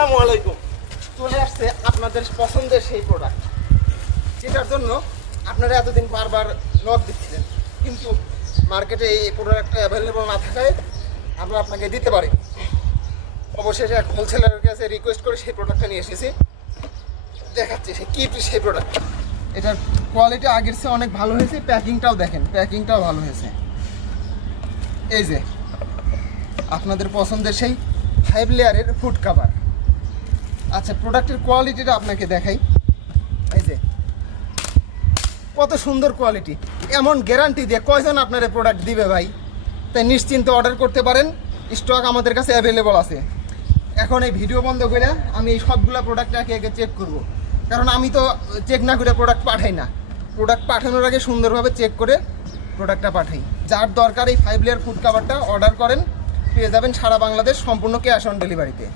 আসসালামু আলাইকুম। চলে আসছে আপনাদের পছন্দের সেই প্রোডাক্ট, যেটার জন্য আপনারা এতদিন বারবার নক দিচ্ছিলেন, কিন্তু মার্কেটে এই প্রোডাক্টটা অ্যাভেলেবল না থাকায় আমরা আপনাকে দিতে পারি। অবশেষে এক হোলসেলারের কাছে রিকোয়েস্ট করে সেই প্রোডাক্টটা নিয়ে এসেছি, দেখাচ্ছি সে কী সেই প্রোডাক্ট। এটার কোয়ালিটি আগের চেয়ে অনেক ভালো হয়েছে, প্যাকিংটাও দেখেন, প্যাকিংটাও ভালো হয়েছে। এই যে আপনাদের পছন্দের সেই 5 লেয়ারের ফুড কাভার। আচ্ছা, প্রোডাক্টের কোয়ালিটিটা আপনাকে দেখাই। এই যে কত সুন্দর কোয়ালিটি, এমন গ্যারান্টি দিয়ে কয়জন আপনার প্রোডাক্ট দিবে ভাই? তাই নিশ্চিন্তে অর্ডার করতে পারেন, স্টক আমাদের কাছে অ্যাভেলেবল আছে। এখন এই ভিডিও বন্ধ করে আমি এই সবগুলা প্রোডাক্ট একে একে চেক করব, কারণ আমি তো চেক না করে প্রোডাক্ট পাঠাই না। প্রোডাক্ট পাঠানোর আগে সুন্দরভাবে চেক করে প্রোডাক্টটা পাঠাই। যার দরকার এই 5 লেয়ার ফুড কাভারটা অর্ডার করেন, পেয়ে যাবেন সারা বাংলাদেশ সম্পূর্ণ ক্যাশ অন ডেলিভারিতে।